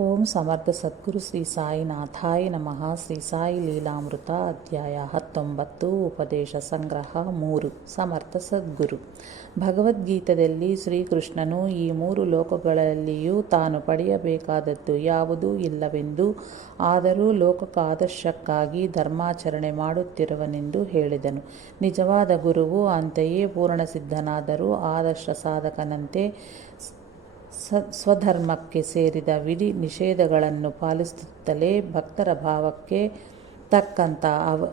ಓಂ ಸಮರ್ಥ ಸದ್ಗುರು ಶ್ರೀ ಸಾಯಿನಾಥಾಯ ನಮಃ. ಶ್ರೀ ಸಾಯಿ ಲೀಲಾಮೃತ ಅಧ್ಯಾಯ ಹತ್ತೊಂಬತ್ತು, ಉಪದೇಶ ಸಂಗ್ರಹ ಮೂರು, ಸಮರ್ಥ ಸದ್ಗುರು. ಭಗವದ್ಗೀತದಲ್ಲಿ ಶ್ರೀಕೃಷ್ಣನು ಈ ಮೂರು ಲೋಕಗಳಲ್ಲಿಯೂ ತಾನು ಪಡೆಯಬೇಕಾದದ್ದು ಯಾವುದೂ ಇಲ್ಲವೆಂದು, ಆದರೂ ಲೋಕಕ್ಕಾದರ್ಶಕ್ಕಾಗಿ ಧರ್ಮಾಚರಣೆ ಮಾಡುತ್ತಿರುವನೆಂದು ಹೇಳಿದನು. ನಿಜವಾದ ಗುರುವು ಅಂತೆಯೇ ಪೂರ್ಣಸಿದ್ಧನಾದರೂ ಆದರ್ಶ ಸಾಧಕನಂತೆ ಸ, ಸ್ವಧರ್ಮಕ್ಕೆ ಸೇರಿದ ವಿಧಿ ನಿಷೇಧಗಳನ್ನು ಪಾಲಿಸುತ್ತಲೇ ಭಕ್ತರ ಭಾವಕ್ಕೆ ತಕ್ಕಂಥ ಅವ,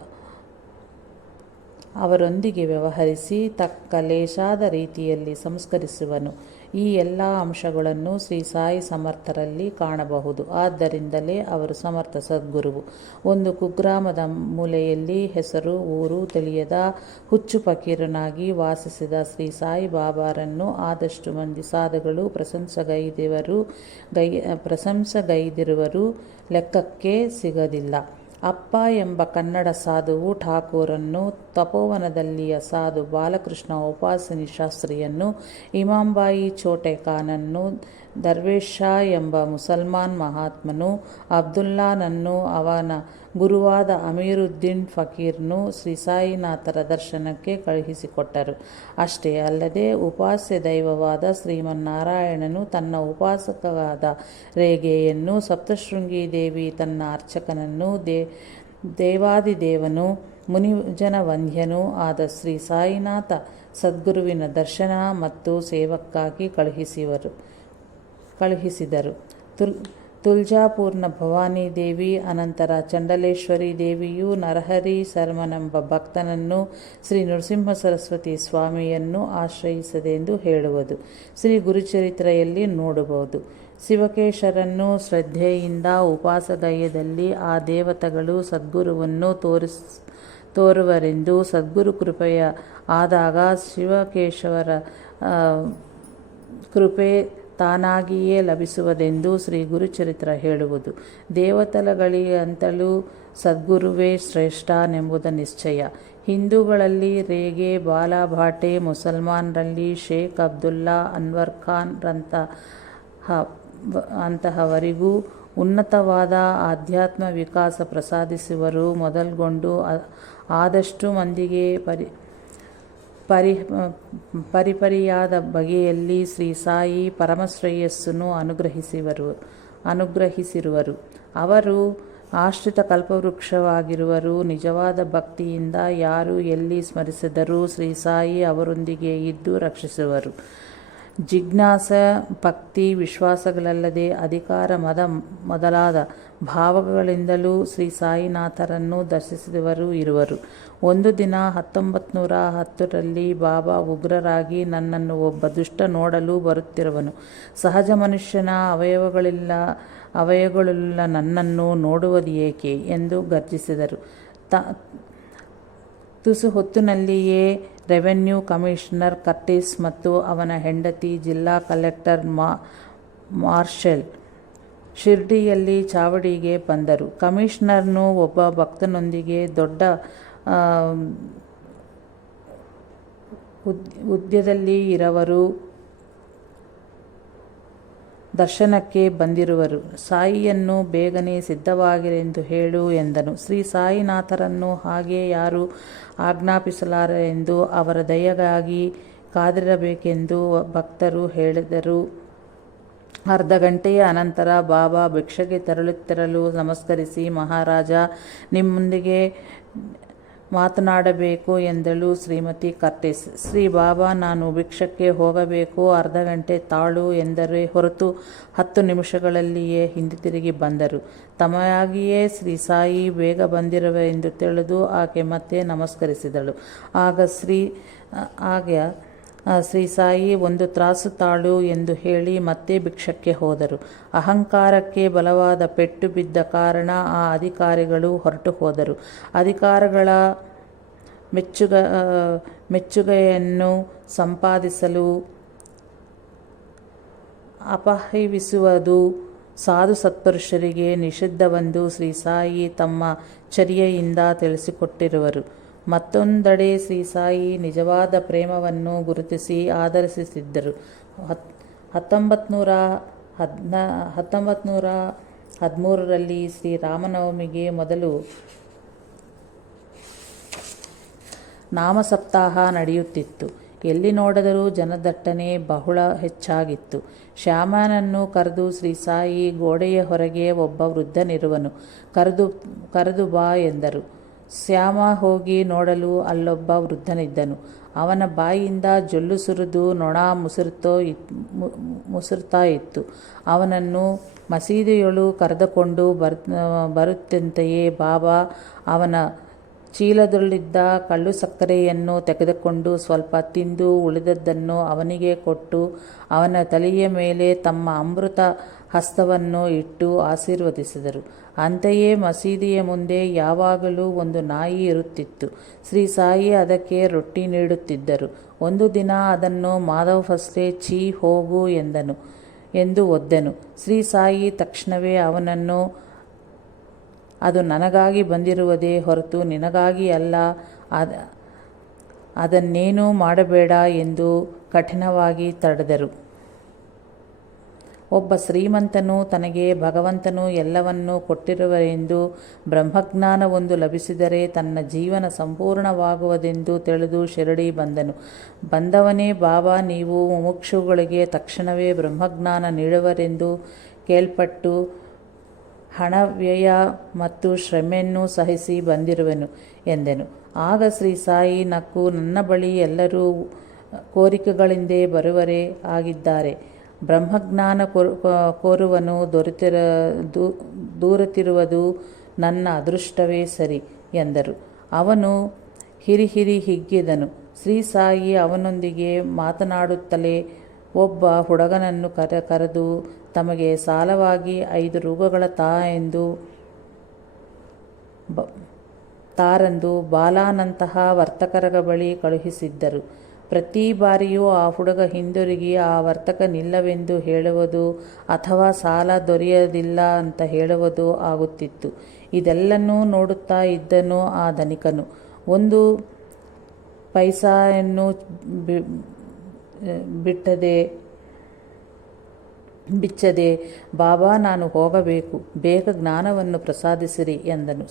ಅವರೊಂದಿಗೆ ವ್ಯವಹರಿಸಿ ತಕ್ಕ ಲೇಷಾದ ರೀತಿಯಲ್ಲಿ ಸಂಸ್ಕರಿಸುವನು. ಈ ಎಲ್ಲ ಅಂಶಗಳನ್ನು ಶ್ರೀ ಸಾಯಿ ಸಮರ್ಥರಲ್ಲಿ ಕಾಣಬಹುದು. ಆದ್ದರಿಂದಲೇ ಅವರು ಸಮರ್ಥ ಸದ್ಗುರುವು. ಒಂದು ಕುಗ್ರಾಮದ ಮೂಲೆಯಲ್ಲಿ ಹೆಸರು, ಊರು ತಿಳಿಯದ ಹುಚ್ಚು ಪಕೀರನಾಗಿ ವಾಸಿಸಿದ ಶ್ರೀ ಸಾಯಿ ಬಾಬಾರನ್ನು ಆದಷ್ಟು ಮಂದಿ ಸಾಧುಗಳು ಪ್ರಶಂಸಗೈದಿವರು ಗೈ, ಪ್ರಶಂಸಗೈದಿರುವರು ಲೆಕ್ಕಕ್ಕೆ ಸಿಗದಿಲ್ಲ. ಅಪ್ಪ ಎಂಬ ಕನ್ನಡ ಸಾಧುವು ಠಾಕೂರನ್ನು ತಪೋವನದಲ್ಲಿಯ ಸಾಧು ಬಾಲಕೃಷ್ಣ ಉಪಾಸನಿ ಶಾಸ್ತ್ರಿಯನ್ನು ಇಮಾಂಬಾಯಿ ಚೋಟೆ ಖಾನನ್ನು ದರ್ವೇಶ್ ಶಾ ಎಂಬ ಮುಸಲ್ಮಾನ್ ಮಹಾತ್ಮನು ಅಬ್ದುಲ್ಲಾನನ್ನು ಅವನ ಗುರುವಾದ ಅಮೀರುದ್ದೀನ್ ಫಕೀರ್ನು ಶ್ರೀ ಸಾಯಿನಾಥರ ದರ್ಶನಕ್ಕೆ ಕಳುಹಿಸಿಕೊಟ್ಟರು. ಅಷ್ಟೇ ಅಲ್ಲದೆ ಉಪಾಸ್ಯ ದೈವವಾದ ಶ್ರೀಮನ್ನಾರಾಯಣನು ತನ್ನ ಉಪಾಸಕವಾದ ರೇಗೆಯನ್ನು ಸಪ್ತಶೃಂಗಿ ದೇವಿ ತನ್ನ ಅರ್ಚಕನನ್ನು ದೇ, ದೇವಾದಿದೇವನು ಮುನಿಜನ ವಂದ್ಯನೂ ಆದ ಶ್ರೀ ಸಾಯಿನಾಥ ಸದ್ಗುರುವಿನ ದರ್ಶನ ಮತ್ತು ಸೇವಕ್ಕಾಗಿ ಕಳುಹಿಸಿವರು. ಕಳುಹಿಸಿದರು. ತುಲ್, ತುಲ್ಜಾಪುರ್ನ ಭವಾನಿ ದೇವಿ, ಅನಂತರ ಚಂಡಲೇಶ್ವರಿ ದೇವಿಯು ನರಹರಿ ಶರ್ಮನೆಂಬ ಭಕ್ತನನ್ನು ಶ್ರೀ ನರಸಿಂಹ ಸರಸ್ವತಿ ಸ್ವಾಮಿಯನ್ನು ಆಶ್ರಯಿಸದೆಂದು ಹೇಳುವುದು. ಶ್ರೀ ಗುರುಚರಿತ್ರೆಯಲ್ಲಿ ನೋಡಬಹುದು. ಶಿವಕೇಶರನ್ನು ಶ್ರದ್ಧೆಯಿಂದ ಉಪಾಸದಯದಲ್ಲಿ ಆ ದೇವತೆಗಳು ಸದ್ಗುರುವನ್ನು ತೋರಿಸ್, ತೋರುವರೆಂದು ಸದ್ಗುರು ಕೃಪೆಯ ಆದಾಗ ಶಿವಕೇಶವರ ಕೃಪೆ ತಾನಾಗಿಯೇ ಲಭಿಸುವುದೆಂದು ಶ್ರೀ ಗುರುಚರಿತ್ರ ಹೇಳುವುದು. ದೇವತಲಗಳಿಗಂತಲೂ ಸದ್ಗುರುವೇ ಶ್ರೇಷ್ಠನೆಂಬುದು ನಿಶ್ಚಯ. ಹಿಂದೂಗಳಲ್ಲಿ ರೇಗೆ, ಬಾಲಾಭಾಟೆ, ಮುಸಲ್ಮಾನರಲ್ಲಿ ಶೇಖ್ ಅಬ್ದುಲ್ಲಾ, ಅನ್ವರ್ ಖಾನ್ ರಂತಹ ಅಂತಹವರಿಗೂ ಉನ್ನತವಾದ ಆಧ್ಯಾತ್ಮ ವಿಕಾಸ ಪ್ರಸಾದಿಸುವರು. ಮೊದಲ್ಗೊಂಡು ಆದಷ್ಟು ಮಂದಿಗೆ ಪರಿ ಪರಿ, ಪರಿಪರಿಯಾದ ಬಗೆಯಲ್ಲಿ ಶ್ರೀ ಸಾಯಿ ಪರಮಶ್ರೇಯಸ್ಸನ್ನು ಅನುಗ್ರಹಿಸಿವರು, ಅನುಗ್ರಹಿಸಿರುವರು. ಅವರು ಆಶ್ರಿತ ಕಲ್ಪವೃಕ್ಷವಾಗಿರುವರು. ನಿಜವಾದ ಭಕ್ತಿಯಿಂದ ಯಾರು ಎಲ್ಲಿ ಸ್ಮರಿಸಿದರೂ ಶ್ರೀ ಸಾಯಿ ಅವರೊಂದಿಗೆ ಇದ್ದು ರಕ್ಷಿಸುವರು. ಜಿಜ್ಞಾಸ, ಭಕ್ತಿ, ವಿಶ್ವಾಸಗಳಲ್ಲದೆ ಅಧಿಕಾರ, ಮದ, ಮೊದಲಾದ ಭಾವಗಳಿಂದಲೂ ಶ್ರೀ ಸಾಯಿನಾಥರನ್ನು ದರ್ಶಿಸಿದವರು ಇರುವರು. ಒಂದು ದಿನ ಹತ್ತೊಂಬತ್ತು ನೂರ ಹತ್ತರಲ್ಲಿ ಬಾಬಾ ಉಗ್ರರಾಗಿ ನನ್ನನ್ನು ಒಬ್ಬ ದುಷ್ಟ ನೋಡಲು ಬರುತ್ತಿರುವನು. ಸಹಜ ಮನುಷ್ಯನ ಅವಯವಗಳಿಲ್ಲ ಅವಯವಗಳಿಲ್ಲ ನನ್ನನ್ನು ನೋಡುವುದು ಏಕೆ ಎಂದು ಗರ್ಜಿಸಿದರು. ತ, ತುಸು ಹೊತ್ತಿನಲ್ಲಿಯೇ ರೆವೆನ್ಯೂ ಕಮಿಷನರ್ ಕರ್ಟಿಸ್ ಮತ್ತು ಅವನ ಹೆಂಡತಿ ಜಿಲ್ಲಾ ಕಲೆಕ್ಟರ್ ಮಾ, ಮಾರ್ಷಲ್ ಶಿರ್ಡಿಯಲ್ಲಿ ಚಾವಡಿಗೆ ಬಂದರು. ಕಮಿಷನರ್ನು ಒಬ್ಬ ಭಕ್ತನೊಂದಿಗೆ ದೊಡ್ಡ ಉದ್ಯದಲ್ಲಿ ಇರವರು. ದರ್ಶನಕ್ಕೆ ಬಂದಿರುವರು. ಸಾಯಿಯನ್ನು ಬೇಗನೆ ಸಿದ್ಧವಾಗಿರೆಂದು ಹೇಳು ಎಂದನು. ಶ್ರೀ ಸಾಯಿನಾಥರನ್ನು ಹಾಗೆ ಯಾರು ಆಜ್ಞಾಪಿಸಲಾರೆಂದು ಅವರ ದಯಗಾಗಿ ಕಾದಿರಬೇಕೆಂದು ಭಕ್ತರು ಹೇಳಿದರು. ಅರ್ಧ ಗಂಟೆಯ ಅನಂತರ ಬಾಬಾ ಭಿಕ್ಷೆಗೆ ತೆರಳುತ್ತಿರಲು ನಮಸ್ಕರಿಸಿ, ಮಹಾರಾಜ, ನಿಮ್ಮೊಂದಿಗೆ ಮಾತನಾಡಬೇಕು ಎಂದಳು ಶ್ರೀಮತಿ ಕರ್ಟಿಸ್ ಶ್ರೀ ಬಾಬಾ, ನಾನು ಭಿಕ್ಷಕ್ಕೆ ಹೋಗಬೇಕು, ಅರ್ಧ ಗಂಟೆ ತಾಳು ಎಂದರೆ ಹೊರತು ಹತ್ತು ನಿಮಿಷಗಳಲ್ಲಿಯೇ ಹಿಂದಿರುಗಿ ಬಂದರು. ತಮಗಾಗಿಯೇ ಶ್ರೀ ಸಾಯಿ ಬೇಗ ಬಂದಿರುವೆಂದು ತಿಳಿದು ಆಕೆ ಮತ್ತೆ ನಮಸ್ಕರಿಸಿದಳು. ಆಗ ಶ್ರೀ ಆಗ ಶ್ರೀ ಸಾಯಿ, ಒಂದು ತ್ರಾಸು ತಾಳು ಎಂದು ಹೇಳಿ ಮತ್ತೆ ಭಿಕ್ಷಕ್ಕೆ ಹೋದರು. ಅಹಂಕಾರಕ್ಕೆ ಬಲವಾದ ಪೆಟ್ಟು ಬಿದ್ದ ಕಾರಣ ಆ ಅಧಿಕಾರಿಗಳು ಹೊರಟು ಹೋದರು. ಅಧಿಕಾರಿಗಳ ಮೆಚ್ಚುಗ ಮೆಚ್ಚುಗೆಯನ್ನು ಸಂಪಾದಿಸಲು ಅಪಹರಿಸುವುದು ಸಾಧು ಸತ್ಪುರುಷರಿಗೆ ನಿಷಿದ್ಧವೆಂದು ಶ್ರೀ ಸಾಯಿ ತಮ್ಮ ಚರ್ಯೆಯಿಂದ ತಿಳಿಸಿಕೊಟ್ಟಿರುವರು. ಮತ್ತೊಂದೆಡೆ ಶ್ರೀ ಸಾಯಿ ನಿಜವಾದ ಪ್ರೇಮವನ್ನು ಗುರುತಿಸಿ ಆದರಿಸುತ್ತಿದ್ದರು ಹತ್ ಹತ್ತೊಂಬತ್ತು ನೂರ ಹದ್ನ ಹದಿಮೂರರಲ್ಲಿ ಶ್ರೀರಾಮನವಮಿಗೆ ಮೊದಲು ನಾಮಸಪ್ತಾಹ ನಡೆಯುತ್ತಿತ್ತು. ಎಲ್ಲಿ ನೋಡಿದರೂ ಜನದಟ್ಟಣೆ ಬಹಳ ಹೆಚ್ಚಾಗಿತ್ತು. ಶ್ಯಾಮನನ್ನು ಕರೆದು ಶ್ರೀ ಸಾಯಿ ಗೋಡೆಯ ಹೊರಗೆ ಒಬ್ಬ ವೃದ್ಧನಿರುವನು. ಕರೆದು ಕರೆದು ಬಾ ಎಂದರು. ಶ್ಯಾಮ ಹೋಗಿ ನೋಡಲು ಅಲ್ಲೊಬ್ಬ ವೃದ್ಧನಿದ್ದನು. ಅವನ ಬಾಯಿಯಿಂದ ಜೊಲ್ಲು ಸುರಿದು ನೊಣ ಮುಸುರುತ್ತೋ ಮುಸುರ್ತಾ ಇತ್ತು. ಅವನನ್ನು ಮಸೀದಿಯೊಳು ಕರೆದುಕೊಂಡು ಬರ್ ಬರುತ್ತಂತೆಯೇ ಬಾಬಾ ಅವನ ಚೀಲದಲ್ಲಿದ್ದ ಕಳ್ಳು ಸಕ್ಕರೆಯನ್ನು ತೆಗೆದುಕೊಂಡು ಸ್ವಲ್ಪ ತಿಂದು ಉಳಿದದ್ದನ್ನು ಅವನಿಗೆ ಕೊಟ್ಟು ಅವನ ತಲೆಯ ಮೇಲೆ ತಮ್ಮ ಅಮೃತ ಹಸ್ತವನ್ನು ಇಟ್ಟು ಆಶೀರ್ವದಿಸಿದರು. ಅಂತೆಯೇ ಮಸೀದಿಯ ಮುಂದೆ ಯಾವಾಗಲೂ ಒಂದು ನಾಯಿ ಇರುತ್ತಿತ್ತು. ಶ್ರೀ ಸಾಯಿ ಅದಕ್ಕೆ ರೊಟ್ಟಿ ನೀಡುತ್ತಿದ್ದರು. ಒಂದು ದಿನ ಅದನ್ನು ಮಾಧವ್ ಫಸ್ಲೆ ಛೀ ಹೋಗು ಎಂದನು, ಎಂದು ಒದ್ದನು. ಶ್ರೀ ಸಾಯಿ ತಕ್ಷಣವೇ ಅವನನ್ನು ಅದು ನನಗಾಗಿ ಬಂದಿರುವುದೇ ಹೊರತು ನಿನಗಾಗಿ ಅಲ್ಲ. ಅದ, ಅದನ್ನೇನೂ ಮಾಡಬೇಡ ಎಂದು ಕಠಿಣವಾಗಿ ತಡೆದರು. ಒಬ್ಬ ಶ್ರೀಮಂತನು ತನಗೆ ಭಗವಂತನು ಎಲ್ಲವನ್ನೂ ಕೊಟ್ಟಿರುವರೆಂದು ಬ್ರಹ್ಮಜ್ಞಾನವೊಂದು ಲಭಿಸಿದರೆ ತನ್ನ ಜೀವನ ಸಂಪೂರ್ಣವಾಗುವುದೆಂದು ತಿಳಿದು ಶಿರಡಿ ಬಂದನು. ಬಂದವನೇ ಬಾಬಾ, ನೀವು ಮುಮುಕ್ಷುಗಳಿಗೆ ತಕ್ಷಣವೇ ಬ್ರಹ್ಮಜ್ಞಾನ ನೀಡುವರೆಂದು ಕೇಳ್ಪಟ್ಟು ಹಣ ವ್ಯಯ ಮತ್ತು ಶ್ರಮೆಯನ್ನು ಸಹಿಸಿ ಬಂದಿರುವೆನು ಎಂದೆನು. ಆಗ ಶ್ರೀ ಸಾಯಿ, ನಕ್ಕು ನನ್ನ ಬಳಿ ಎಲ್ಲರೂ ಕೋರಿಕೆಗಳಿಂದೇ ಬರುವರೇ ಆಗಿದ್ದಾರೆ. ಬ್ರಹ್ಮಜ್ಞಾನ ಕೋರುವನು ದೊರೆತಿರ ದೂರತಿರುವುದು ನನ್ನ ಅದೃಷ್ಟವೇ ಸರಿ ಎಂದರು. ಅವನು ಹಿರಿಹಿರಿ ಹಿರಿ ಹಿಗ್ಗಿದನು. ಶ್ರೀ ಸಾಯಿ ಅವನೊಂದಿಗೆ ಮಾತನಾಡುತ್ತಲೇ ಒಬ್ಬ ಹುಡುಗನನ್ನು ಕರೆ, ಕರೆದು ತಮಗೆ ಸಾಲವಾಗಿ ಐದು ರೂಪಗಳ ತಾ ಎಂದು ಬ, ತಾರಂದು ಬಾಲಾನಂತಹ ವರ್ತಕರ ಬಳಿ ಕಳುಹಿಸಿದ್ದರು. ಪ್ರತಿ ಬಾರಿಯೂ ಆ ಹುಡುಗ ಹಿಂದಿರುಗಿ ಆ ವರ್ತಕನಿಲ್ಲವೆಂದು ಹೇಳುವುದು ಅಥವಾ ಸಾಲ ದೊರೆಯದಿಲ್ಲ ಅಂತ ಹೇಳುವುದು ಆಗುತ್ತಿತ್ತು. ಇದೆಲ್ಲನೂ ನೋಡುತ್ತಾ ಇದ್ದನು ಆ ಧನಿಕನು. ಒಂದು ಪೈಸಾಯನ್ನು ಬಿಟ್ಟದೆ, ಬಿಚ್ಚದೆ, ಬಾಬಾ, ನಾನು ಹೋಗಬೇಕು, ಬೇಗ ಜ್ಞಾನವನ್ನು ಪ್ರಸಾದಿಸಿರಿ ಎಂದನು.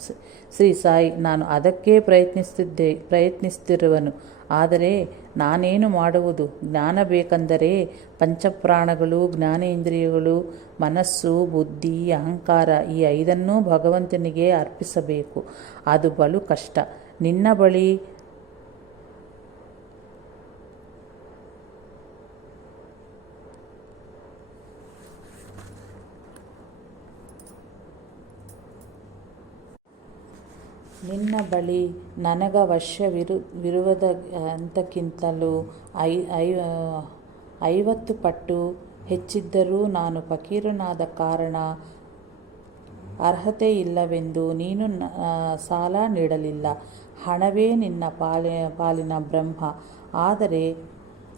ಶ್ರೀ ಸಾಯಿ, ನಾನು ಅದಕ್ಕೆ ಪ್ರಯತ್ನಿಸುತ್ತಿದ್ದೆ ಪ್ರಯತ್ನಿಸುತ್ತಿರುವನು ಆದರೆ ನಾನೇನು ಮಾಡುವುದು? ಜ್ಞಾನ ಬೇಕೆಂದರೆ ಪಂಚಪ್ರಾಣಗಳು, ಜ್ಞಾನೇಂದ್ರಿಯಗಳು, ಮನಸ್ಸು, ಬುದ್ಧಿ, ಅಹಂಕಾರ ಈ ಐದನ್ನೂ ಭಗವಂತನಿಗೆ ಅರ್ಪಿಸಬೇಕು. ಅದು ಬಲು ಕಷ್ಟ. ನಿನ್ನ ಬಳಿ ನಿನ್ನ ಬಳಿ ನನಗವಶ್ಯವಿರು ವಿರುವುದಕ್ಕಿಂತಲೂ ಐ ಐ ಐವತ್ತು ಪಟ್ಟು ಹೆಚ್ಚಿದ್ದರೂ ನಾನು ಫಕೀರನಾದ ಕಾರಣ ಅರ್ಹತೆ ಇಲ್ಲವೆಂದು ನೀನು ಸಾಲ ನೀಡಲಿಲ್ಲ. ಹಣವೇ ನಿನ್ನ ಪಾಲಿ, ಪಾಲಿನ ಬ್ರಹ್ಮ. ಆದರೆ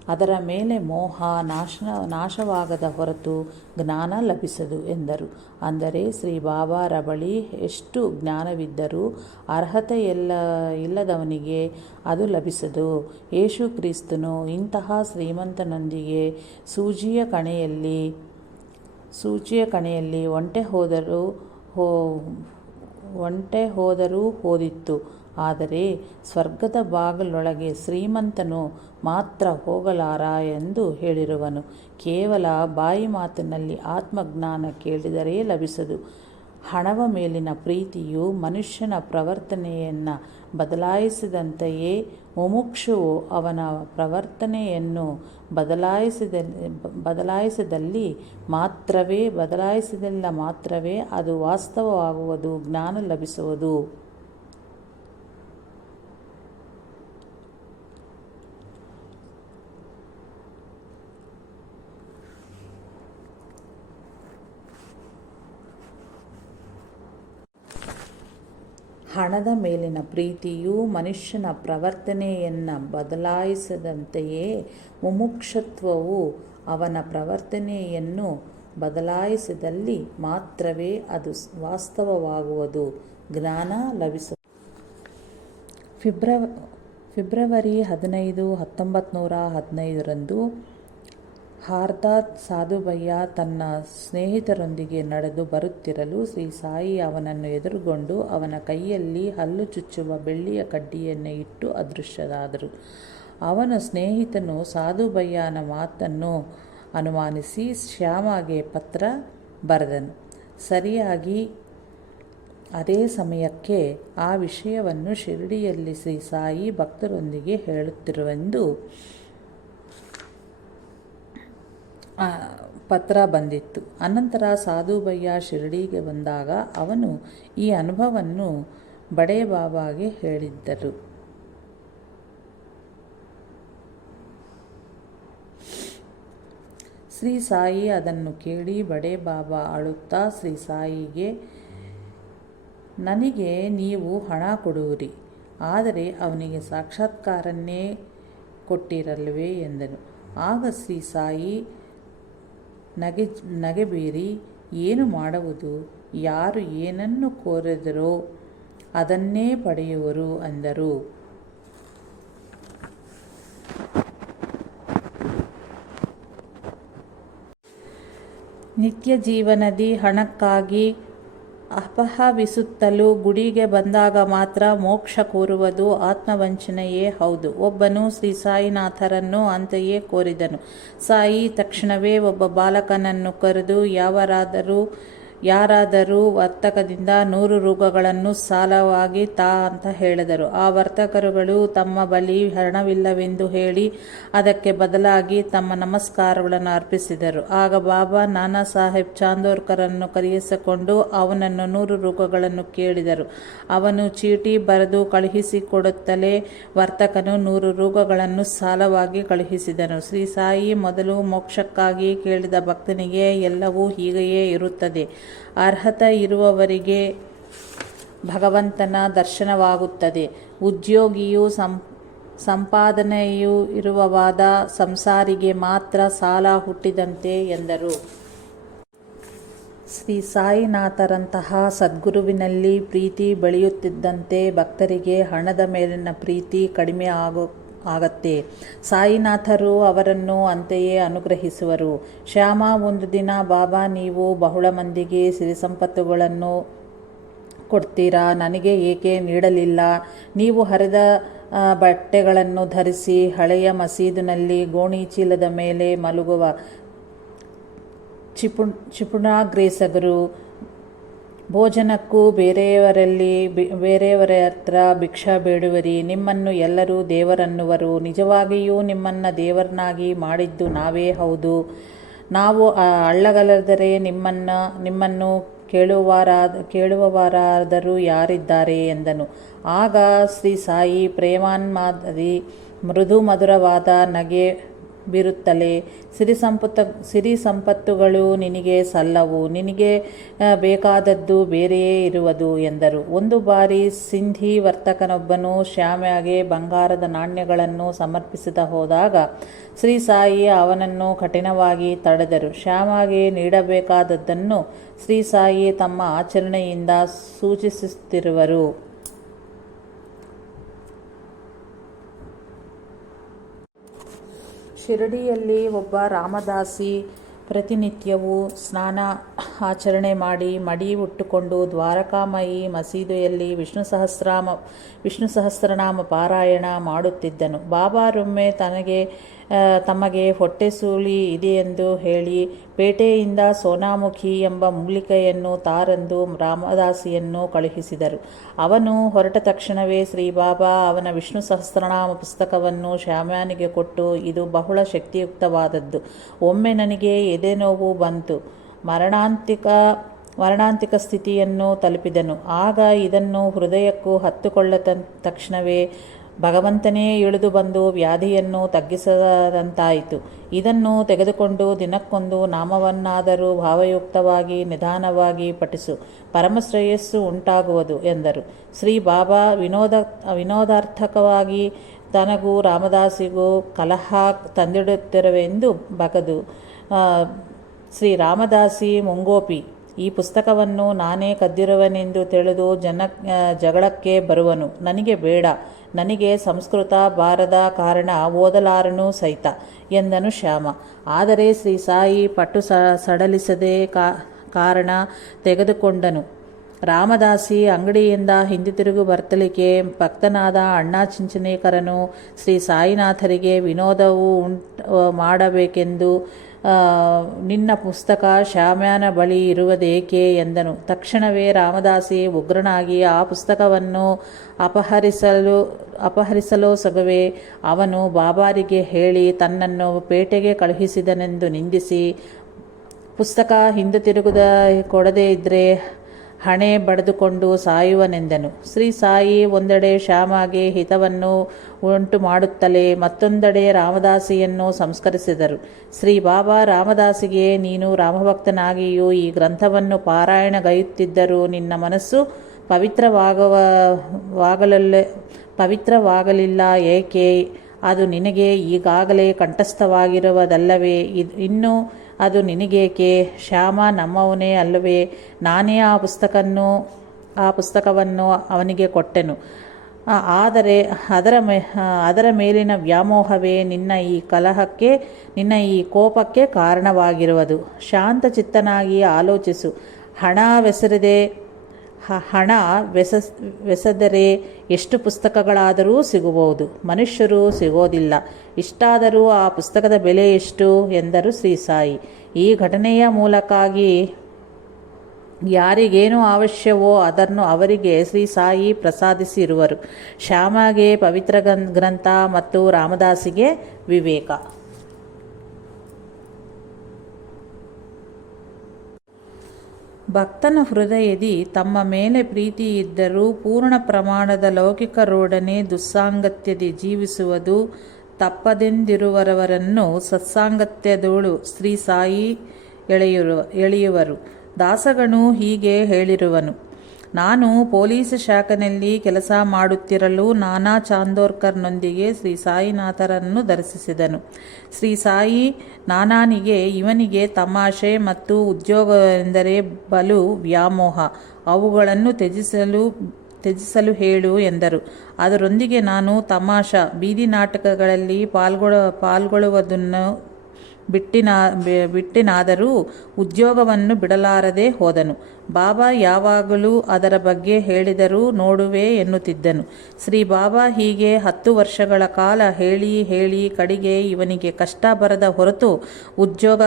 ಅದರ ಮೇಲೆ ಮೋಹ ನಾಶ, ನಾಶವಾಗದ ಹೊರತು ಜ್ಞಾನ ಲಭಿಸದು ಎಂದರು. ಅಂದರೆ ಶ್ರೀ ಬಾಬಾರ ಬಳಿ ಎಷ್ಟು ಜ್ಞಾನವಿದ್ದರೂ ಅರ್ಹತೆ ಎಲ್ಲ ಇಲ್ಲದವನಿಗೆ ಅದು ಲಭಿಸದು. ಯೇಸು ಕ್ರಿಸ್ತನು ಇಂತಹ ಶ್ರೀಮಂತನೊಂದಿಗೆ ಸೂಜಿಯ ಕಣೆಯಲ್ಲಿ ಸೂಜಿಯ ಕಣೆಯಲ್ಲಿ ಒಂಟೆ ಹೋದರೂ, ಹೋ, ಒಂಟೆ ಹೋದರೂ ಹೋದಿತ್ತು. ಆದರೆ ಸ್ವರ್ಗದ ಬಾಗಿಲೊಳಗೆ ಶ್ರೀಮಂತನು ಮಾತ್ರ ಹೋಗಲಾರ ಎಂದು ಹೇಳಿರುವನು. ಕೇವಲ ಬಾಯಿ ಮಾತಿನಲ್ಲಿ ಆತ್ಮಜ್ಞಾನ ಕೇಳಿದರೆ ಲಭಿಸದು. ಹಣವ ಮೇಲಿನ ಪ್ರೀತಿಯು ಮನುಷ್ಯನ ಪ್ರವರ್ತನೆಯನ್ನು ಬದಲಾಯಿಸಿದಂತೆಯೇ ಮುಮುಕ್ಷುವು ಅವನ ಪ್ರವರ್ತನೆಯನ್ನು ಬದಲಾಯಿಸಿದ, ಬದಲಾಯಿಸಿದಲ್ಲಿ ಮಾತ್ರವೇ ಬದಲಾಯಿಸಿದಲ್ಲ ಮಾತ್ರವೇ ಅದು ವಾಸ್ತವವಾಗುವುದು, ಜ್ಞಾನ ಲಭಿಸುವುದು. ಹಣದ ಮೇಲಿನ ಪ್ರೀತಿಯು ಮನುಷ್ಯನ ಪ್ರವರ್ತನೆಯನ್ನು ಬದಲಾಯಿಸದಂತೆಯೇ ಮುಮುಕ್ಷತ್ವವು ಅವನ ಪ್ರವರ್ತನೆಯನ್ನು ಬದಲಾಯಿಸಿದಲ್ಲಿ ಮಾತ್ರವೇ ಅದು ವಾಸ್ತವವಾಗುವುದು. ಜ್ಞಾನ ಲಭಿಸ ಫೆಬ್ರವರಿ ಹದಿನೈದು ಹತ್ತೊಂಬತ್ತು ನೂರ ಹದಿನೈದರಂದು ಹಾರ್ದಾತ್ ಸಾಧುಬಯ್ಯ ತನ್ನ ಸ್ನೇಹಿತರೊಂದಿಗೆ ನಡೆದು ಬರುತ್ತಿರಲು ಶ್ರೀ ಸಾಯಿ ಅವನನ್ನು ಎದುರುಗೊಂಡು ಅವನ ಕೈಯಲ್ಲಿ ಹಲ್ಲು ಚುಚ್ಚುವ ಬೆಳ್ಳಿಯ ಕಡ್ಡಿಯನ್ನು ಇಟ್ಟು ಅದೃಶ್ಯರಾದರು. ಅವನ ಸ್ನೇಹಿತನು ಸಾಧುಬಯ್ಯನ ಮಾತನ್ನು ಅನುಮಾನಿಸಿ, ಶ್ಯಾಮಗೆ ಪತ್ರ ಬರೆದನು. ಸರಿಯಾಗಿ ಅದೇ ಸಮಯಕ್ಕೆ ಆ ವಿಷಯವನ್ನು ಶಿರಡಿಯಲ್ಲಿ ಶ್ರೀ ಸಾಯಿ ಭಕ್ತರೊಂದಿಗೆ ಹೇಳುತ್ತಿರುವೆಂದು ಪತ್ರ ಬಂದಿತ್ತು. ಅನಂತರ ಸಾಧುಬಯ್ಯ ಶಿರಡಿಗೆ ಬಂದಾಗ ಅವನು ಈ ಅನುಭವವನ್ನು ಬಡೇ ಬಾಬಾಗೆ ಹೇಳಿದ್ದರು ಶ್ರೀ ಸಾಯಿ ಅದನ್ನು ಕೇಳಿ ಬಡೇ ಬಾಬಾ ಅಳುತ್ತಾ ಶ್ರೀ ಸಾಯಿಗೆ, ನನಗೆ ನೀವು ಹಣ ಕೊಡುವಿರಿ, ಆದರೆ ಅವನಿಗೆ ಸಾಕ್ಷಾತ್ಕಾರನ್ನೇ ಕೊಟ್ಟಿರಲ್ವೇ ಎಂದನು. ಆಗ ಶ್ರೀ ಸಾಯಿ ನಗೆ ನಗೆಬೇರಿ ಏನು ಮಾಡುವುದು? ಯಾರು ಏನನ್ನು ಕೋರಿದರೋ ಅದನ್ನೇ ಪಡೆಯುವರು ಅಂದರು. ನಿತ್ಯ ಜೀವನದಿ ಹಣಕ್ಕಾಗಿ ಅಪಹರಿಸುತ್ತಲೂ ಗುಡಿಗೆ ಬಂದಾಗ ಮಾತ್ರ ಮೋಕ್ಷ ಕೋರುವುದು ಆತ್ಮವಂಚನೆಯೇ ಹೌದು. ಒಬ್ಬನು ಶ್ರೀ ಸಾಯಿನಾಥರನ್ನು ಅಂತೆಯೇ ಕೋರಿದನು. ಸಾಯಿ ತಕ್ಷಣವೇ ಒಬ್ಬ ಬಾಲಕನನ್ನು ಕರೆದು, ಯಾವರಾದರೂ ಯಾರಾದರೂ ವರ್ತಕದಿಂದ ನೂರು ರೂಪಗಳನ್ನು ಸಾಲವಾಗಿ ತಾ ಅಂತ ಹೇಳಿದರು. ಆ ವರ್ತಕರುಗಳು ತಮ್ಮ ಬಳಿ ಹಣವಿಲ್ಲವೆಂದು ಹೇಳಿ ಅದಕ್ಕೆ ಬದಲಾಗಿ ತಮ್ಮ ನಮಸ್ಕಾರಗಳನ್ನು ಅರ್ಪಿಸಿದರು. ಆಗ ಬಾಬಾ ನಾನಾ ಸಾಹೇಬ್ ಚಾಂದೋರ್ಕರನ್ನು ಕರೆಯಿಸಿಕೊಂಡು ಅವನನ್ನು ನೂರು ರೂಪಗಳನ್ನು ಕೇಳಿದರು. ಅವನು ಚೀಟಿ ಬರೆದು ಕಳುಹಿಸಿಕೊಡುತ್ತಲೇ ವರ್ತಕನು ನೂರು ರೂಪಗಳನ್ನು ಸಾಲವಾಗಿ ಕಳುಹಿಸಿದನು. ಶ್ರೀ ಸಾಯಿ ಮೊದಲು ಮೋಕ್ಷಕ್ಕಾಗಿ ಕೇಳಿದ ಭಕ್ತನಿಗೆ ಎಲ್ಲವೂ ಹೀಗೆಯೇ ಇರುತ್ತದೆ. ಅರ್ಹತೆ ಇರುವವರಿಗೆ ಭಗವಂತನ ದರ್ಶನವಾಗುತ್ತದೆ. ಉದ್ಯೋಗಿಯು ಸಂಪಾದನೆಯು ಇರುವವಾದ ಸಂಸಾರಿಗೆ ಮಾತ್ರ ಸಾಲ ಹುಟ್ಟಿದಂತೆ ಎಂದರು. ಶ್ರೀ ಸಾಯಿನಾಥರಂತಹ ಸದ್ಗುರುವಿನಲ್ಲಿ ಪ್ರೀತಿ ಬೆಳೆಯುತ್ತಿದ್ದಂತೆ ಭಕ್ತರಿಗೆ ಹಣದ ಮೇಲಿನ ಪ್ರೀತಿ ಕಡಿಮೆ ಆಗೋ ಆಗತ್ತೆ. ಸಾಯಿನಾಥರು ಅವರನ್ನು ಅಂತೆಯೇ ಅನುಗ್ರಹಿಸುವರು. ಶ್ಯಾಮ, ಒಂದು ದಿನ ಬಾಬಾ, ನೀವು ಬಹುಳ ಮಂದಿಗೆ ಸಿರಿ ಸಂಪತ್ತುಗಳನ್ನು ಕೊಡ್ತೀರಾ? ನನಗೆ ಏಕೆ ನೀಡಲಿಲ್ಲ? ನೀವು ಹರಿದ ಬಟ್ಟೆಗಳನ್ನು ಧರಿಸಿ ಹಳೆಯ ಮಸೀದಿನಲ್ಲಿ ಗೋಣಿ ಚೀಲದ ಮೇಲೆ ಮಲಗುವ ಚಿಪುಣ್ ಚಿಪುಣಾಗ್ರೇಸಗರು ಭೋಜನಕ್ಕೂ ಬೇರೆಯವರಲ್ಲಿ ಬೇರೆಯವರ ಹತ್ರ ಭಿಕ್ಷಾ ಬೇಡುವರಿ. ನಿಮ್ಮನ್ನು ಎಲ್ಲರೂ ದೇವರನ್ನುವರು. ನಿಜವಾಗಿಯೂ ನಿಮ್ಮನ್ನು ದೇವರನ್ನಾಗಿ ಮಾಡಿದ್ದು ನಾವೇ ಹೌದು. ನಾವು ಆ ನಿಮ್ಮನ್ನು ನಿಮ್ಮನ್ನು ಕೇಳುವರಾದ ಕೇಳುವವರಾದರೂ ಯಾರಿದ್ದಾರೆ ಎಂದನು. ಆಗ ಶ್ರೀ ಸಾಯಿ ಪ್ರೇಮಾನ್ಮಾದಿ ಮೃದು ಮಧುರವಾದ ನಗೆ ಬೀರುತ್ತಲೇ. ಸಿರಿ ಸಂಪತ್ತು ಸಿರಿ ಸಂಪತ್ತುಗಳು ನಿನಗೆ ಸಲ್ಲವು. ನಿನಗೆ ಬೇಕಾದದ್ದು ಬೇರೆಯೇ ಇರುವುದು ಎಂದರು. ಒಂದು ಬಾರಿ ಸಿಂಧಿ ವರ್ತಕನೊಬ್ಬನು ಶ್ಯಾಮ್ಯಾಗೆ ಬಂಗಾರದ ನಾಣ್ಯಗಳನ್ನು ಸಮರ್ಪಿಸಿದ ಹೋದಾಗ ಶ್ರೀ ಸಾಯಿ ಅವನನ್ನು ಕಠಿಣವಾಗಿ ತಡೆದರು. ಶ್ಯಾಮಾಗೆ ನೀಡಬೇಕಾದದ್ದನ್ನು ಶ್ರೀ ಸಾಯಿ ತಮ್ಮ ಆಚರಣೆಯಿಂದ ಸೂಚಿಸುತ್ತಿರುವರು. ಶಿರಡಿಯಲ್ಲಿ ಒಬ್ಬ ರಾಮದಾಸಿ ಪ್ರತಿನಿತ್ಯವೂ ಸ್ನಾನ, ಆಚರಣೆ ಮಾಡಿ ಮಡಿ ಉಟ್ಟುಕೊಂಡು ದ್ವಾರಕಾಮಯಿ ಮಸೀದಿಯಲ್ಲಿ ವಿಷ್ಣು ಸಹಸ್ರಾಮ, ವಿಷ್ಣು ಸಹಸ್ರನಾಮ ಪಾರಾಯಣ ಮಾಡುತ್ತಿದ್ದನು. ಬಾಬಾರೊಮ್ಮೆ ತನಗೆ ತಮಗೆ ಹೊಟ್ಟೆ ಇದೆ ಇದೆಯೆಂದು ಹೇಳಿ ಪೇಟೆಯಿಂದ ಸೋನಾಮುಖಿ ಎಂಬ ಮೂಲಿಕೆಯನ್ನು ತಾರೆಂದು ರಾಮದಾಸಿಯನ್ನು ಕಳುಹಿಸಿದರು. ಅವನು ಹೊರಟ ತಕ್ಷಣವೇ ಶ್ರೀ ಬಾಬಾ ಅವನ ವಿಷ್ಣು ಸಹಸ್ರನಾಮ ಪುಸ್ತಕವನ್ನು ಶ್ಯಾಮ್ಯಾನಿಗೆ ಕೊಟ್ಟು, ಇದು ಬಹಳ ಶಕ್ತಿಯುಕ್ತವಾದದ್ದು. ಒಮ್ಮೆ ನನಗೆ ಎದೆ ನೋವು ಬಂತು. ಮರಣಾಂತಿಕ ಮರಣಾಂತಿಕ ಸ್ಥಿತಿಯನ್ನು ತಲುಪಿದನು. ಆಗ ಇದನ್ನು ಹೃದಯಕ್ಕೂ ಹತ್ತುಕೊಳ್ಳ ತಕ್ಷಣವೇ ಭಗವಂತನೇ ಇಳಿದು ಬಂದು ವ್ಯಾಧಿಯನ್ನು ತಗ್ಗಿಸದಂತಾಯಿತು. ಇದನ್ನು ತೆಗೆದುಕೊಂಡು ದಿನಕ್ಕೊಂದು ನಾಮವನ್ನಾದರೂ ಭಾವಯುಕ್ತವಾಗಿ ನಿಧಾನವಾಗಿ ಪಠಿಸು. ಪರಮಶ್ರೇಯಸ್ಸು ಉಂಟಾಗುವುದು ಎಂದರು. ಶ್ರೀ ಬಾಬಾ ವಿನೋದ, ವಿನೋದಾರ್ಥಕವಾಗಿ ತನಗೂ ರಾಮದಾಸಿಗೂ ಕಲಹ ತಂದಿಡುತ್ತಿರುವೆಂದು ಬಗದು ಶ್ರೀ ರಾಮದಾಸಿ ಮುಂಗೋಪಿ ಈ ಪುಸ್ತಕವನ್ನು ನಾನೇ ಕದ್ದಿರುವನೆಂದು ತಿಳಿದು ಜನ ಜಗಳಕ್ಕೆ ಬರುವನು. ನನಗೆ ಬೇಡ. ನನಗೆ ಸಂಸ್ಕೃತ ಬಾರದ ಕಾರಣ ಓದಲಾರನು ಸಹಿತ ಎಂದನು ಶ್ಯಾಮ. ಆದರೆ ಶ್ರೀ ಸಾಯಿ ಪಟ್ಟು ಸಡಲಿಸದೆ ಕಾರಣ ತೆಗೆದುಕೊಂಡನು. ರಾಮದಾಸಿ ಅಂಗಡಿಯಿಂದ ಹಿಂದಿರುಗು ಬರ್ತಲಿಕ್ಕೆ ಭಕ್ತನಾದ ಅಣ್ಣಾ ಚಿಂಚನೇಕರನು ಶ್ರೀ ಸಾಯಿನಾಥರಿಗೆ ವಿನೋದವು ಉಂಟು ಮಾಡಬೇಕೆಂದು ನಿನ್ನ ಪುಸ್ತಕ ಶ್ಯಾಮ್ಯಾನ ಬಳಿ ಇರುವುದೇಕೆ ಎಂದನು. ತಕ್ಷಣವೇ ರಾಮದಾಸಿ ಉಗ್ರನಾಗಿ ಆ ಪುಸ್ತಕವನ್ನು ಅಪಹರಿಸಲು ಅಪಹರಿಸಲು ಸಗವೇ, ಅವನು ಬಾಬಾರಿಗೆ ಹೇಳಿ ತನ್ನನ್ನು ಪೇಟೆಗೆ ಕಳುಹಿಸಿದನೆಂದು ನಿಂದಿಸಿ ಪುಸ್ತಕ ಹಿಂದೆ ತಿರುಗುದ ಕೊಡದೇ ಇದ್ದರೆ ಹಣೆ ಬಡಿದುಕೊಂಡು ಸಾಯುವನೆಂದನು. ಶ್ರೀ ಸಾಯಿ ಒಂದೆಡೆ ಶ್ಯಾಮಗೆ ಹಿತವನ್ನು ಉಂಟು ಮಾಡುತ್ತಲೇ ಮತ್ತೊಂದೆಡೆ ರಾಮದಾಸಿಯನ್ನು ಸಂಸ್ಕರಿಸಿದರು. ಶ್ರೀ ಬಾಬಾ ರಾಮದಾಸಿಗೆ, ನೀನು ರಾಮಭಕ್ತನಾಗಿಯೂ ಈ ಗ್ರಂಥವನ್ನು ಪಾರಾಯಣಗೈಯುತ್ತಿದ್ದರೂ ನಿನ್ನ ಮನಸ್ಸು ಪವಿತ್ರವಾಗುವ, ವಾಗಲಲ್ಲೇ, ಪವಿತ್ರವಾಗಲಿಲ್ಲ. ಏಕೆ? ಅದು ನಿನಗೆ ಈಗಾಗಲೇ ಕಂಠಸ್ಥವಾಗಿರುವುದಲ್ಲವೇ? ಇದು, ಇನ್ನು ಅದು ನಿನಗೇಕೆ? ಶ್ಯಾಮ ನಮ್ಮವನೇ ಅಲ್ಲವೇ? ನಾನೇ ಆ ಪುಸ್ತಕವನ್ನು ಆ ಪುಸ್ತಕವನ್ನು ಅವನಿಗೆ ಕೊಟ್ಟೆನು. ಆದರೆ ಅದರ ಮೇ ಅದರ ಮೇಲಿನ ವ್ಯಾಮೋಹವೇ ನಿನ್ನ ಈ ಕಲಹಕ್ಕೆ, ನಿನ್ನ ಈ ಕೋಪಕ್ಕೆ ಕಾರಣವಾಗಿರುವುದು. ಶಾಂತ ಚಿತ್ತನಾಗಿ ಆಲೋಚಿಸು. ಹಣ ಹ- ಹಣ ವ್ಯಸ, ವ್ಯಸದರೆ ಎಷ್ಟು ಪುಸ್ತಕಗಳಾದರೂ ಸಿಗಬಹುದು ಮನುಷ್ಯರು ಸಿಗೋದಿಲ್ಲ. ಇಷ್ಟಾದರೂ ಆ ಪುಸ್ತಕದ ಬೆಲೆ ಎಷ್ಟು ಎಂದರು ಶ್ರೀ ಸಾಯಿ. ಈ ಘಟನೆಯ ಮೂಲಕಾಗಿ ಯಾರಿಗೇನು ಅವಶ್ಯವೋ ಅದನ್ನು ಅವರಿಗೆ ಶ್ರೀ ಸಾಯಿ ಪ್ರಸಾದಿಸಿರುವರು. ಶ್ಯಾಮಗೆ ಪವಿತ್ರ ಗ್ರಂ- ಗ್ರಂಥ ಮತ್ತು ರಾಮದಾಸಿಗೆ ವಿವೇಕ. ಭಕ್ತನ ಹೃದಯದಿ ತಮ್ಮ ಮೇಲೆ ಪ್ರೀತಿ ಇದ್ದರೂ ಪೂರ್ಣ ಪ್ರಮಾಣದ ಲೌಕಿಕರೊಡನೆ ದುಸ್ಸಾಂಗತ್ಯದಿ ಜೀವಿಸುವುದು ತಪ್ಪದೆಂದಿರುವರವರನ್ನು ಸತ್ಸಾಂಗತ್ಯದೋಳು ಶ್ರೀ ಸಾಯಿ ಎಳೆಯುವ ಎಳೆಯುವರು. ದಾಸಗನು ಹೀಗೆ ಹೇಳಿರುವನು. ನಾನು ಪೊಲೀಸ್ ಶಾಖನಲ್ಲಿ ಕೆಲಸ ಮಾಡುತ್ತಿರಲು ನಾನಾ ಚಾಂದೋರ್ಕರ್ನೊಂದಿಗೆ ಶ್ರೀ ಸಾಯಿನಾಥರನ್ನು ದರ್ಶಿಸಿದನು. ಶ್ರೀ ಸಾಯಿ ನಾನಾನಿಗೆ ಇವನಿಗೆ ತಮಾಷೆ ಮತ್ತು ಉದ್ಯೋಗವೆಂದರೆ ಬಲು ವ್ಯಾಮೋಹ. ಅವುಗಳನ್ನು ತ್ಯಜಿಸಲು ತ್ಯಜಿಸಲು ಹೇಳು ಎಂದರು. ಅದರೊಂದಿಗೆ ನಾನು ತಮಾಷಾ, ಬೀದಿ ನಾಟಕಗಳಲ್ಲಿ ಪಾಲ್ಗೊಳ್ಳ ಪಾಲ್ಗೊಳ್ಳುವುದನ್ನು ಬಿಟ್ಟಿನಾ ಬಿಟ್ಟಿನಾದರೂ ಉದ್ಯೋಗವನ್ನು ಬಿಡಲಾರದೆ ಹೋದನು. ಬಾಬಾ ಯಾವಾಗಲೂ ಅದರ ಬಗ್ಗೆ ಹೇಳಿದರೂ ನೋಡುವೆ ಎನ್ನುತ್ತಿದ್ದನು. ಶ್ರೀ ಬಾಬಾ ಹೀಗೆ ಹತ್ತು ವರ್ಷಗಳ ಕಾಲ ಹೇಳಿ ಹೇಳಿ ಕಡಿಗೆ ಇವನಿಗೆ ಕಷ್ಟ ಬರದ ಹೊರತು ಉದ್ಯೋಗ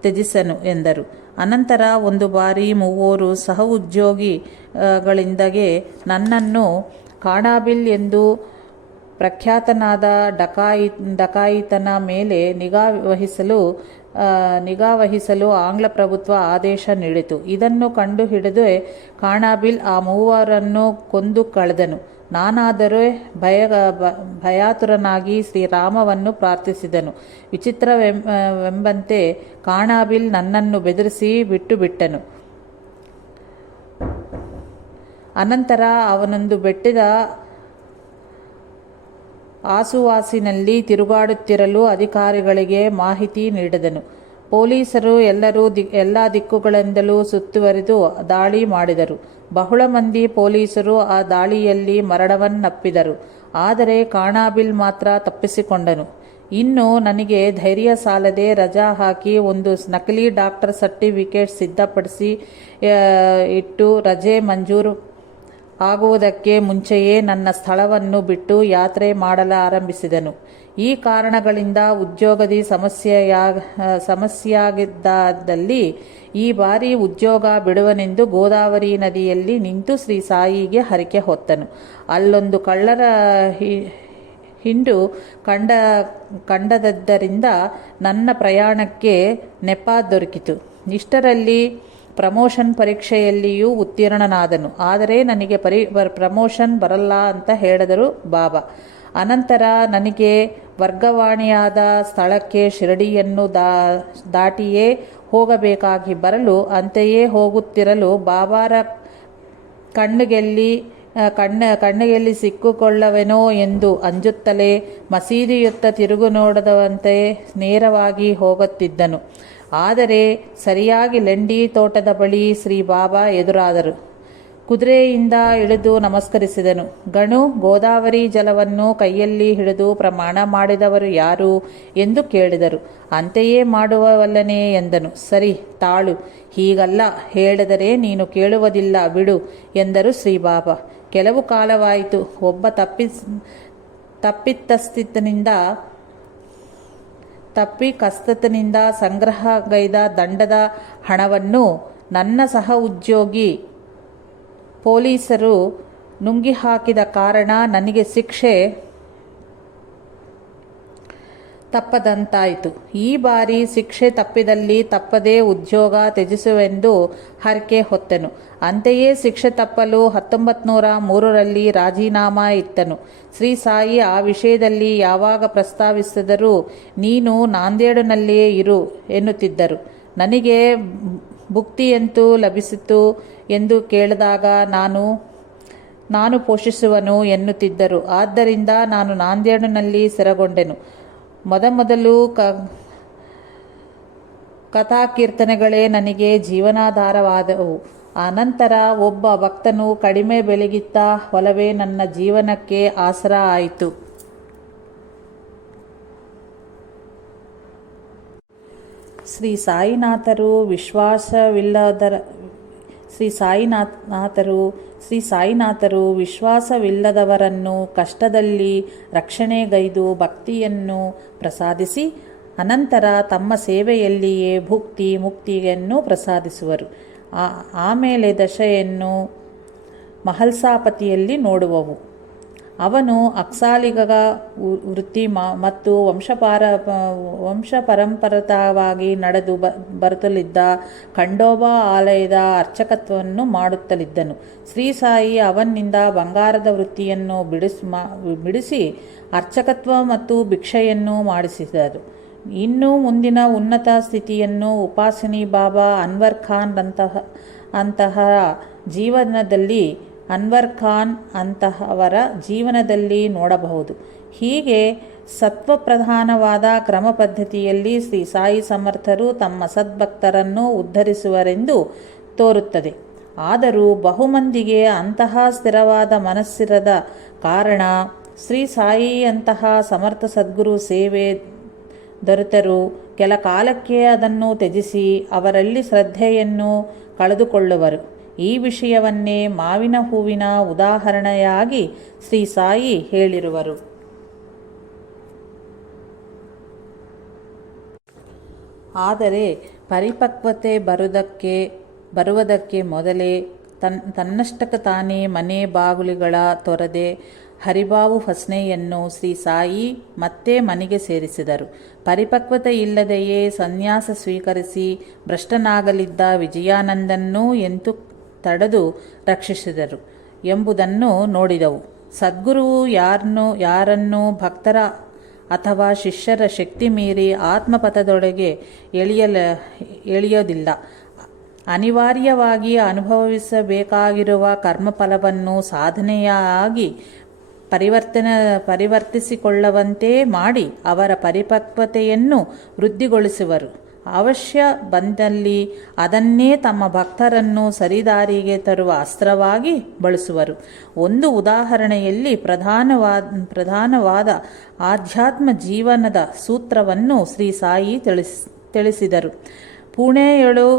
ತ್ಯಜಿಸನು ಎಂದರು. ಅನಂತರ ಒಂದು ಬಾರಿ ಮೂವರು ಸಹ ಉದ್ಯೋಗಿಗಳಿಂದಗೆ ನನ್ನನ್ನು ಕಾಣಾಬಿಲ್ ಎಂದು ಪ್ರಖ್ಯಾತನಾದ ಡಕಾಯಿ ಡಕಾಯಿತನ ಮೇಲೆ ನಿಗಾ ವಹಿಸಲು ಆ, ನಿಗಾ ವಹಿಸಲು ಆಂಗ್ಲ ಪ್ರಭುತ್ವ ಆದೇಶ ನೀಡಿತು. ಇದನ್ನು ಕಂಡು ಹಿಡಿದು ಕಾಣಾಬಿಲ್ ಆ ಮೂವರನ್ನು ಕೊಂದು ಕಳೆದನು. ನಾನಾದರೆ ಭಯ ಭಯಾತುರನಾಗಿ ಶ್ರೀರಾಮವನ್ನು ಪ್ರಾರ್ಥಿಸಿದನು. ವಿಚಿತ್ರವೆಂಬಂತೆ ಕಾಣಾಬಿಲ್ ನನ್ನನ್ನು ಬೆದರಿಸಿ ಬಿಟ್ಟು ಬಿಟ್ಟನು ಅನಂತರ ಅವನೊಂದು ಬೆಟ್ಟದ ಆಸುವಾಸಿನಲ್ಲಿ ತಿರುಗಾಡುತ್ತಿರಲು ಅಧಿಕಾರಿಗಳಿಗೆ ಮಾಹಿತಿ ನೀಡಿದನು. ಪೊಲೀಸರು ಎಲ್ಲರೂ ದಿ, ಎಲ್ಲ ದಿಕ್ಕುಗಳಿಂದಲೂ ಸುತ್ತುವರಿದು ದಾಳಿ ಮಾಡಿದರು. ಬಹುಳ ಮಂದಿ ಪೊಲೀಸರು ಆ ದಾಳಿಯಲ್ಲಿ ಮರಣವನ್ನಪ್ಪಿದರು. ಆದರೆ ಕಾಣಾಬಿಲ್ ಮಾತ್ರ ತಪ್ಪಿಸಿಕೊಂಡನು. ಇನ್ನು ನನಗೆ ಧೈರ್ಯ ಸಾಲದೆ ರಜಾ ಹಾಕಿ ಒಂದು ನಕಲಿ ಡಾಕ್ಟರ್ ಸರ್ಟಿಫಿಕೇಟ್ ಸಿದ್ಧಪಡಿಸಿ ಇಟ್ಟು ರಜೆ ಮಂಜೂರು ಆಗುವುದಕ್ಕೆ ಮುಂಚೆಯೇ ನನ್ನ ಸ್ಥಳವನ್ನು ಬಿಟ್ಟು ಯಾತ್ರೆ ಮಾಡಲು ಆರಂಭಿಸಿದನು. ಈ ಕಾರಣಗಳಿಂದ ಉದ್ಯೋಗದಿ ಸಮಸ್ಯೆಯ ಸಮಸ್ಯೆಯಾಗಿದ್ದಲ್ಲಿ ಈ ಬಾರಿ ಉದ್ಯೋಗ ಬಿಡುವನೆಂದು ಗೋದಾವರಿ ನದಿಯಲ್ಲಿ ನಿಂತು ಶ್ರೀ ಸಾಯಿಗೆ ಹರಿಕೆ ಹೊತ್ತನು. ಅಲ್ಲೊಂದು ಕಳ್ಳರ ಹಿಂಡು ಕಂಡ, ಕಂಡದದ್ದರಿಂದ ನನ್ನ ಪ್ರಯಾಣಕ್ಕೆ ನೆಪ ದೊರಕಿತು. ಇಷ್ಟರಲ್ಲಿ ಪ್ರಮೋಷನ್ ಪರೀಕ್ಷೆಯಲ್ಲಿಯೂ ಉತ್ತೀರ್ಣನಾದನು. ಆದರೆ ನನಗೆ ಪರಿ ಪ್ರಮೋಷನ್ ಬರಲ್ಲ ಅಂತ ಹೇಳಿದರು ಬಾಬಾ. ಅನಂತರ ನನಗೆ ವರ್ಗವಾಣಿಯಾದ ಸ್ಥಳಕ್ಕೆ ಶಿರಡಿಯನ್ನು ದಾ, ದಾಟಿಯೇ ಹೋಗಬೇಕಾಗಿ ಬರಲು, ಅಂತೆಯೇ ಹೋಗುತ್ತಿರಲು ಬಾಬಾರ ಕಣ್ಣುಗೆಲ್ಲಿ ಕಣ್ಣ, ಕಣ್ಣಿಗೆಲ್ಲಿ ಸಿಕ್ಕಿಕೊಳ್ಳವೆನೋ ಎಂದು ಅಂಜುತ್ತಲೇ ಮಸೀದಿಯತ್ತ ತಿರುಗು ನೋಡದವಂತೆ ನೇರವಾಗಿ ಹೋಗುತ್ತಿದ್ದನು. ಆದರೆ ಸರಿಯಾಗಿ ಲಂಡಿ ತೋಟದ ಬಳಿ ಶ್ರೀ ಬಾಬಾ ಎದುರಾದರು. ಕುದುರೆಯಿಂದ ಇಳಿದು ನಮಸ್ಕರಿಸಿದನು. ಗಣು ಗೋದಾವರಿ ಜಲವನ್ನು ಕೈಯಲ್ಲಿ ಹಿಡಿದು ಪ್ರಮಾಣ ಮಾಡಿದವರು ಯಾರು ಎಂದು ಕೇಳಿದರು. ಅಂತೆಯೇ ಮಾಡುವವಲ್ಲನೇ ಎಂದನು. ಸರಿ, ತಾಳು. ಹೀಗಲ್ಲ, ಹೇಳಿದರೆ ನೀನು ಕೇಳುವುದಿಲ್ಲ, ಬಿಡು ಎಂದರು ಶ್ರೀ ಬಾಬಾ. ಕೆಲವು ಕಾಲವಾಯಿತು. ಒಬ್ಬ ತಪ್ಪಿಸ್, ತಪ್ಪಿತಸ್ಥಿತನಿಂದ ತಪ್ಪಿಕಸ್ತನಿಂದ ಸಂಗ್ರಹಗೈದ ದಂಡದ ಹಣವನ್ನು ನನ್ನ ಸಹ ಉದ್ಯೋಗಿ ಪೊಲೀಸರು ನುಂಗಿ ಹಾಕಿದ ಕಾರಣ ನನಗೆ ಶಿಕ್ಷೆ ತಪ್ಪದಂತಾಯಿತು. ಈ ಬಾರಿ ಶಿಕ್ಷೆ ತಪ್ಪಿದಲ್ಲಿ ತಪ್ಪದೇ ಉದ್ಯೋಗ ತ್ಯಜಿಸುವೆಂದು ಹರಕೆ ಹೊತ್ತೆನು. ಅಂತೆಯೇ ಶಿಕ್ಷೆ ತಪ್ಪಲು ಹತ್ತೊಂಬತ್ತು ನೂರ ಮೂರರಲ್ಲಿ ರಾಜೀನಾಮಾ ಇತ್ತನು. ಶ್ರೀ ಸಾಯಿ, ಆ ವಿಷಯದಲ್ಲಿ ಯಾವಾಗ ಪ್ರಸ್ತಾವಿಸಿದರೂ ನೀನು ನಾಂದೇಡಿನಲ್ಲಿಯೇ ಇರು ಎನ್ನುತ್ತಿದ್ದರು. ನನಗೆ ಭುಕ್ತಿಯಂತೂ ಲಭಿಸಿತು ಎಂದು ಕೇಳಿದಾಗ ನಾನು ನಾನು ಪೋಷಿಸುವನು ಎನ್ನುತ್ತಿದ್ದರು. ಆದ್ದರಿಂದ ನಾನು ನಾಂದೇಡಿನಲ್ಲಿ ಸ್ಥಿರಗೊಂಡೆನು ಮೊದಮೊದಲು ಕ ಕಥಾಕೀರ್ತನೆಗಳೇ ನನಗೆ ಜೀವನಾಧಾರವಾದವು. ಅನಂತರ ಒಬ್ಬ ಭಕ್ತನು ಕಡಿಮೆ ಬೆಲೆಗಿತ್ತ ಹೊಲವೇ ನನ್ನ ಜೀವನಕ್ಕೆ ಆಸರ ಆಯಿತು. ಶ್ರೀ ಸಾಯಿನಾಥರು ವಿಶ್ವಾಸವಿಲ್ಲದರ ಶ್ರೀ ಸಾಯಿನಾಥನಾಥರು ಶ್ರೀ ಸಾಯಿನಾಥರು ವಿಶ್ವಾಸವಿಲ್ಲದವರನ್ನು ಕಷ್ಟದಲ್ಲಿ ರಕ್ಷಣೆಗೈದು ಭಕ್ತಿಯನ್ನು ಪ್ರಸಾದಿಸಿ, ಅನಂತರ ತಮ್ಮ ಸೇವೆಯಲ್ಲಿಯೇ ಭುಕ್ತಿ ಮುಕ್ತಿಯನ್ನು ಪ್ರಸಾದಿಸುವರು. ಆ ಆಮೇಲೆ ದಶೆಯನ್ನು ಮಹಲ್ಸಾಪತಿಯಲ್ಲಿ ನೋಡುವವು. ಅವನು ಅಕ್ಸಾಲಿಗ ವೃತ್ತಿ ಮತ್ತು ವಂಶಪಾರ ವಂಶ ಪರಂಪರತವಾಗಿ ನಡೆದು ಬ, ಬರುತ್ತಲಿದ್ದ ಖಂಡೋಬಾ ಆಲಯದ ಅರ್ಚಕತ್ವವನ್ನು ಮಾಡುತ್ತಲಿದ್ದನು. ಶ್ರೀ ಸಾಯಿ ಅವನಿಂದ ಬಂಗಾರದ ವೃತ್ತಿಯನ್ನು ಬಿಡಿಸ್ ಬಿಡಿಸಿ ಅರ್ಚಕತ್ವ ಮತ್ತು ಭಿಕ್ಷೆಯನ್ನು ಮಾಡಿಸಿದರು. ಇನ್ನು ಮುಂದಿನ ಉನ್ನತ ಸ್ಥಿತಿಯನ್ನು ಉಪಾಸಿನಿ ಬಾಬಾ ಅನ್ವರ್ ಖಾನ್ ಅಂತಹ ಅಂತಹ ಜೀವನದಲ್ಲಿ ಅನ್ವರ್ ಖಾನ್ ಅಂತಹವರ ಜೀವನದಲ್ಲಿ ನೋಡಬಹುದು. ಹೀಗೆ ಸತ್ವಪ್ರಧಾನವಾದ ಕ್ರಮ ಪದ್ಧತಿಯಲ್ಲಿ ಶ್ರೀ ಸಾಯಿ ಸಮರ್ಥರು ತಮ್ಮ ಸದ್ಭಕ್ತರನ್ನು ಉದ್ಧರಿಸುವರೆಂದು ತೋರುತ್ತದೆ. ಆದರೂ ಬಹುಮಂದಿಗೆ ಅಂತಹ ಸ್ಥಿರವಾದ ಮನಸ್ಸಿರದ ಕಾರಣ ಶ್ರೀ ಸಾಯಿಯಂತಹ ಸಮರ್ಥ ಸದ್ಗುರು ಸೇವೆ ದೊರೆತರೂ ಕೆಲ ಕಾಲಕ್ಕೆ ಅದನ್ನು ತ್ಯಜಿಸಿ ಅವರಲ್ಲಿ ಶ್ರದ್ಧೆಯನ್ನು ಕಳೆದುಕೊಳ್ಳುವರು. ಈ ವಿಷಯವನ್ನೇ ಮಾವಿನ ಹೂವಿನ ಉದಾಹರಣೆಯಾಗಿ ಶ್ರೀ ಸಾಯಿ ಹೇಳಿರುವರು. ಆದರೆ ಪರಿಪಕ್ವತೆ ಬರುವುದಕ್ಕೆ ಬರುವುದಕ್ಕೆ ಮೊದಲೇ ತನ್, ತನ್ನಷ್ಟಕ್ಕೆ ತಾನೇ ಮನೆ ಬಾಗುಲಿಗಳ ತೊರೆದೆ ಹರಿಬಾವು ಫಸ್ನೆಯನ್ನು ಶ್ರೀ ಸಾಯಿ ಮತ್ತೆ ಮನೆಗೆ ಸೇರಿಸಿದರು. ಪರಿಪಕ್ವತೆ ಇಲ್ಲದೆಯೇ ಸನ್ಯಾಸ ಸ್ವೀಕರಿಸಿ ಭ್ರಷ್ಟನಾಗಲಿದ್ದ ವಿಜಯಾನಂದನ್ನೂ ಎಂತು ತಡೆದು ರಕ್ಷಿಸಿದರು ಎಂಬುದನ್ನು ನೋಡಿದವು. ಸದ್ಗುರುವು ಯಾರನ್ನು ಯಾರನ್ನು ಭಕ್ತರ ಅಥವಾ ಶಿಷ್ಯರ ಶಕ್ತಿ ಮೀರಿ ಆತ್ಮಪಥದೊಳಗೆ ಎಳೆಯಲ, ಎಳೆಯೋದಿಲ್ಲ. ಅನಿವಾರ್ಯವಾಗಿ ಅನುಭವಿಸಬೇಕಾಗಿರುವ ಕರ್ಮಫಲವನ್ನು ಸಾಧನೆಯಾಗಿ ಪರಿವರ್ತನ, ಪರಿವರ್ತಿಸಿಕೊಳ್ಳುವಂತೆ ಮಾಡಿ ಅವರ ಪರಿಪಕ್ವತೆಯನ್ನು ವೃದ್ಧಿಗೊಳಿಸುವರು. ಅವಶ್ಯ ಬಂದಲ್ಲಿ ಅದನ್ನೇ ತಮ್ಮ ಭಕ್ತರನ್ನು ಸರಿದಾರಿಗೆ ತರುವ ಅಸ್ತ್ರವಾಗಿ ಬಳಸುವರು. ಒಂದು ಉದಾಹರಣೆಯಲ್ಲಿ ಪ್ರಧಾನವಾದ ಪ್ರಧಾನವಾದ ಆಧ್ಯಾತ್ಮ ಜೀವನದ ಸೂತ್ರವನ್ನು ಶ್ರೀ ಸಾಯಿ ತಿಳಿಸ್, ತಿಳಿಸಿದರು. ಪುಣೆ ಏಳು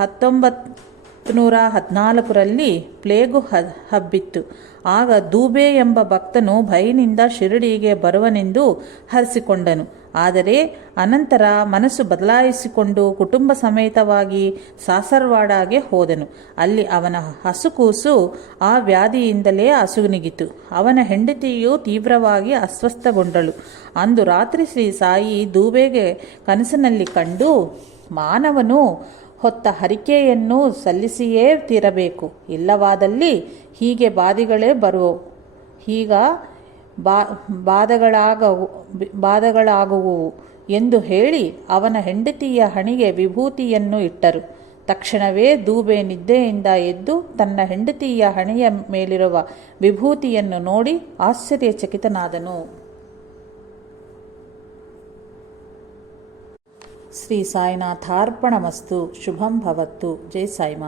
ಹತ್ತೊಂಬತ್ತು ನೂರ ಹದಿನಾಲ್ಕರಲ್ಲಿ ಪ್ಲೇಗು ಹಬ್ಬಿತ್ತು. ಆಗ ದೂಬೆ ಎಂಬ ಭಕ್ತನು ಭಯನಿಂದ ಶಿರಡಿಗೆ ಬರುವನೆಂದು ಹರಿಸಿಕೊಂಡನು. ಆದರೆ ಅನಂತರ ಮನಸ್ಸು ಬದಲಾಯಿಸಿಕೊಂಡು ಕುಟುಂಬ ಸಮೇತವಾಗಿ ಸಾಸರ್ವಾಡಾಗೆ ಹೋದನು. ಅಲ್ಲಿ ಅವನ ಹಸುಕೂಸು ಆ ವ್ಯಾಧಿಯಿಂದಲೇ ಹಸುಗುನಿಗಿತು ಅವನ ಹೆಂಡತಿಯು ತೀವ್ರವಾಗಿ ಅಸ್ವಸ್ಥಗೊಂಡಳು. ಅಂದು ರಾತ್ರಿ ಶ್ರೀ ಸಾಯಿ ದೂಬೆಗೆ ಕನಸಿನಲ್ಲಿ ಕಂಡು, ಮಾನವನು, ಹೊತ್ತ ಹರಿಕೆಯನ್ನು ಸಲ್ಲಿಸಿಯೇ ತೀರಬೇಕು. ಇಲ್ಲವಾದಲ್ಲಿ ಹೀಗೆ ಬಾಧಿಗಳೇ ಬರುವವು. ಹೀಗ ಬಾ, ಬಾಧಗಳಾಗವು ಎಂದು ಹೇಳಿ ಅವನ ಹೆಂಡತಿಯ ಹಣಿಗೆ ವಿಭೂತಿಯನ್ನು ಇಟ್ಟರು. ತಕ್ಷಣವೇ ದೂಬೆ ನಿದ್ದೆಯಿಂದ ಎದ್ದು ತನ್ನ ಹೆಂಡತಿಯ ಹಣೆಯ ಮೇಲಿರುವ ವಿಭೂತಿಯನ್ನು ನೋಡಿ ಆಶ್ಚರ್ಯಚಕಿತನಾದನು. ಶ್ರೀ ಸಾಯಿನಾಥಾರ್ಪಣಮಸ್ತು. ಶುಭಂ ಭವತ್ತು. ಜೈ ಸಾಯಿಮಾ.